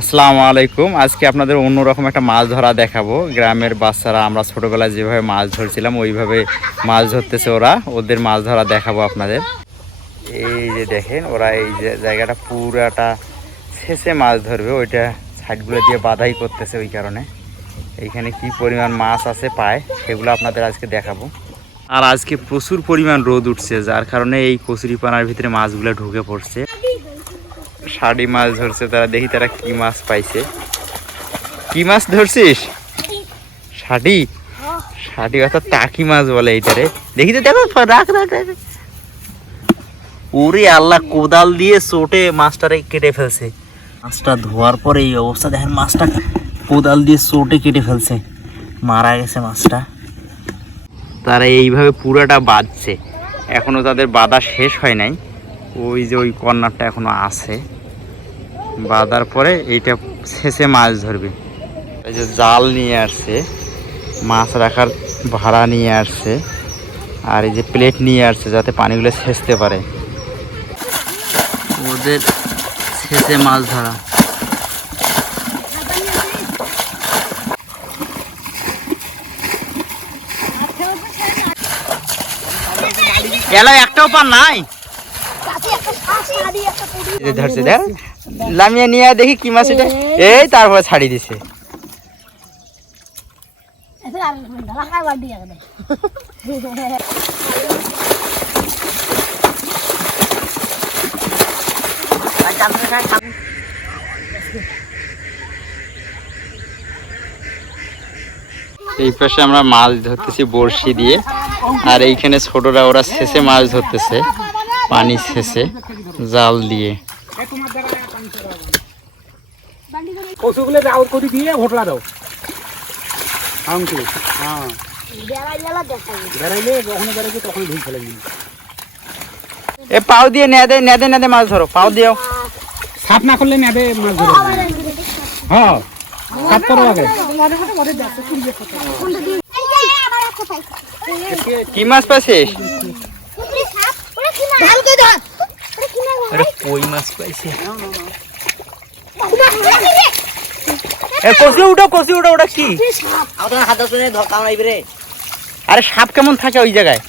আসসালামু আলাইকুম। আজকে আপনাদের অন্যরকম একটা মাছ ধরা দেখাবো। গ্রামের বাচ্চারা আমরা ছোটবেলায় যেভাবে মাছ ধরছিলাম ওইভাবে মাছ ধরতেছে ওরা। ওদের মাছ ধরা দেখাবো আপনাদের। এই যে দেখেন ওরা এই যে জায়গাটা পুরাটা শেষে মাছ ধরবে, ওইটা সাইডগুলো দিয়ে বাধাই করতেছে। ওই কারণে এইখানে কি পরিমাণ মাছ আছে পায় সেগুলো আপনাদের আজকে দেখাবো। আর আজকে প্রচুর পরিমাণ রোদ উঠছে, যার কারণে এই কচুরিপানার ভিতরে মাছগুলো ঢুকে পড়ছে। শাড়ি মাছ ধরছে তারা, দেখি তারা কি মাছ পাইছে। কি মাছ ধরছিস? শাড়ি শাড়ি অর্থাৎ টাকি মাছ বলে এইটারে। দেখি তো, দেখো, রাখ রাখ রাখ। ওরে আল্লাহ, কোদাল দিয়ে চোটে মাছটারে কেটে ফেলছে। মাছটা ধোয়ার পরে এই অবস্থা দেখেন, মাছটা কোদাল দিয়ে চোটে কেটে ফেলছে, মারা গেছে মাছটা। তারা এইভাবে পুরাটা বাঁধছে, এখনো তাদের বাঁধা শেষ হয় নাই। ওই যে ওই কর্নারটা এখনো আছে, বাঁধার পরে এইটা শেষে মাছ ধরবে। এই যে জাল নিয়ে আসছে, মাছ রাখার ভাড়া নিয়ে আসছে, আর এই যে প্লেট নিয়ে আসছে যাতে পানিগুলো ছেঁচতে পারে। ওদের শেষে মাছ ধরা। এলাও একটাও পার নাই। ধরছে দেখ, লামিয়ে নিয়ে দেখি কি মাছ এটা। এই তারপর ছাড়ি দিছে। এই পাশে আমরা মাছ ধরতেছি বড়শি দিয়ে, আর এইখানে ছোটরা ওরা শেষে মাছ ধরতেছে পানি শেষে জাল দিয়ে। এ পাও দিয়ে নেদে নেদে নেদে মাছ ধরো, পাও দিও। সাপ না করলে নেদে মাছ ধরো। হ্যাঁ, সাপ করো আগে। কি মাছ পাইছিস? আরে কই মাছ পাইছে। কচি উঠো, কচি উঠো। ওটা কি? আরে সাপ কেমন থাকে ওই জায়গায়?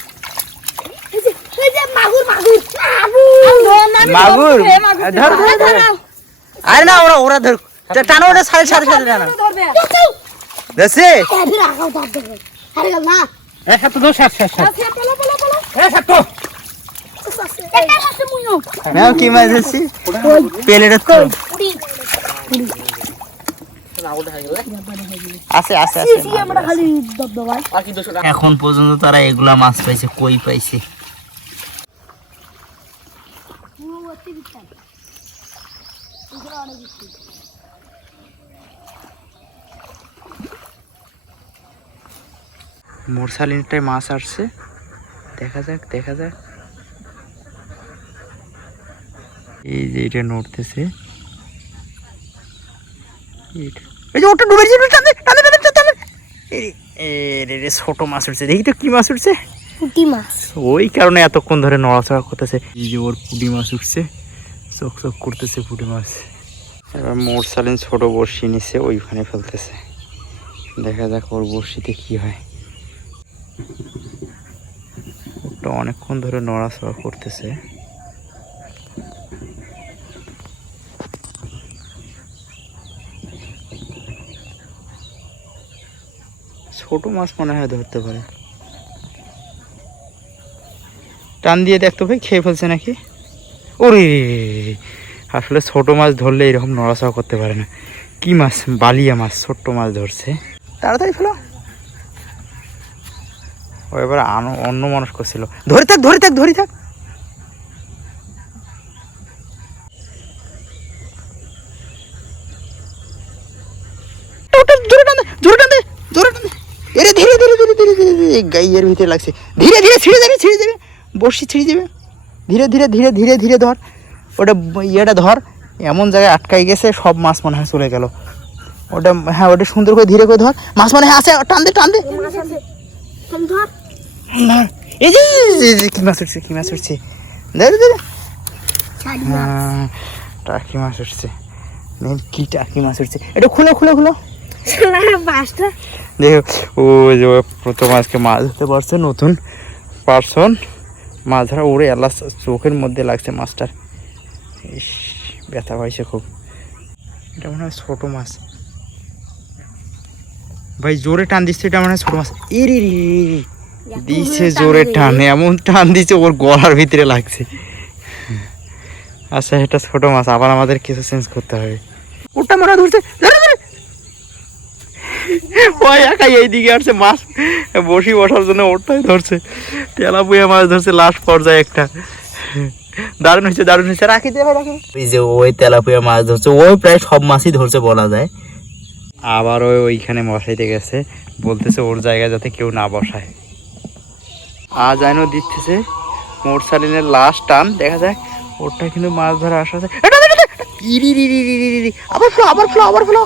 মাগুর ধর। আরে না, ওরা ওরা ধর, টানো ওটা, সাড়ে সাড়ে সাড়ে টানো। দেখছি কি মাছ ধরছি? পেলেটের তো আছে আছে আছে। এখন পর্যন্ত তারা এগুলা মাছ পাইছে, কই পাইছে। মোরসালিনটায় মাছ আসছে, দেখা যাক দেখা যাক। এই যে এটা নড়তেছে, এই যে ওটা ডুবে ছোট মাছ উঠছে। দেখি তো কি মাছ উঠছে। পুঁটি মাছ। ওই কারণে এতক্ষণ ধরে নড়াচড়া করতেছে। এই যে ওর পুঁটি মাছ উঠছে, চোখ চোখ করতেছে পুঁটি মাছ। এবার মোরসালিন ছোট বড়শি নিচ্ছে, ওইখানে ফেলতেছে। দেখা যাক ওর বড়শিতে কি হয়। ওটা অনেকক্ষণ ধরে নড়াচড়া করতেছে। ছোট মাছ মনে হয় ধরতে পারে। টান দিয়ে দেখতো ভাই, খেয়ে ফেলছে নাকি। ওরে, আসলে ছোট মাছ ধরলে এরকম নড়াচড়া করতে পারে না। কি মাছ? বালিয়া মাছ, ছোট্ট মাছ ধরছে। তাড়াতাড়ি ফেলো। ও এবার অন্য মানুষ করছিল। ধরে থাক ধরে থাক ধরে থাক। গাইয়ের ভিতরে লাগছে। ধীরে ধীরে ছিঁড়ে যাবে, ছিঁড়ে যাবে, বড়শি ছিঁড়ে যাবে। ধীরে ধীরে ধীরে ধীরে ধীরে ধর। ওটা ইয়েটা ধর, এমন জায়গায় আটকাই গেছে, সব মাছ মনে হয় চলে গেল। ওটা হ্যাঁ, ওটা সুন্দর করে ধীরে করে ধর। মাছ মনে হয় আছে, টান দে টান দে। এই যে কি মাছ উঠছে, কি মাছ উঠছে। হ্যাঁ, টাকি মাছ উঠছে। কি টাকি মাছ উঠছে, এটা খুলো খুলো খুলো। পাঁচটা দেখো ও যে ও প্রথম আজকে মাছ ধরতে পারছে, নতুন পারসন মাছ ধরা। ওরে আল্লাহ, চোখের মধ্যে লাগছে মাছটার, ইস ব্যথা পাইছে খুব। এটা মনে হয় ছোটো মাছ ভাই, জোরে টান দিচ্ছে, এটা মনে হয় ছোটো মাছ। ইরি দিছে জোরে টান, এমন টান দিছে ওর গলার ভিতরে লাগছে। আচ্ছা এটা ছোট মাছ, আবার আমাদের কিছু চেঞ্জ করতে হবে। ওটা মনে হয় ধরছে, ওই একাই এইদিকে আসছে মাছ বসার জন্য, ওটাই ধরছে। তেলাপুয়া মাছ ধরছে লাস্ট পর্যায়ে একটা। দারুণ হয়েছে দারুণ হয়েছে, রাখি দে ভাই রাখি। এই যে ওই তেলাপুয়া মাছ ধরছে, ওই প্রায় সব মাছই ধরছে বলা যায়। আবার ওইখানে বসাইতে গেছে, বলতেছে ওর জায়গায় যাতে কেউ না বসায়। আজ আইনো দিতেছে মোরসালিনের লাস্ট টান, দেখা যায় ওরটা কিন্তু মাছ ধরা আসা আছে। আবার ফ্লো আবার ফ্লো আবার ফ্লো,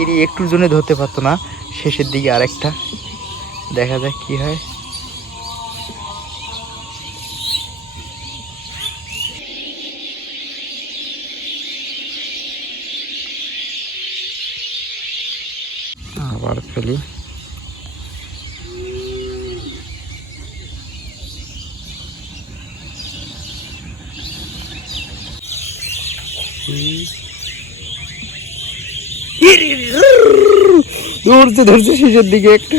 ইরি একটুর জন্য ধরতে পারতো না, শেষের দিকে আরেকটা, দেখা যাক কি হয়। আবার ফেলি, ধরছে ধরছে শেষের দিকে একটা।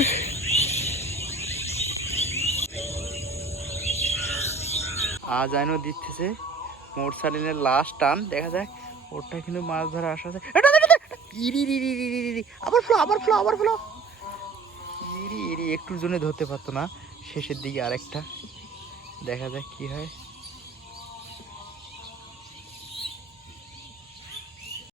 আজ আইনো দিতেছে মোরসালিনের লাস্ট টান, দেখা যায় ওরটা কিন্তু মাছ ধরা আসা আছে। আবার ফ্লো আবার ফ্লো আবার ফ্লো, ইরি একটুর জন্য ধরতে পারতো না, শেষের দিকে আরেকটা, দেখা যাক কি হয়।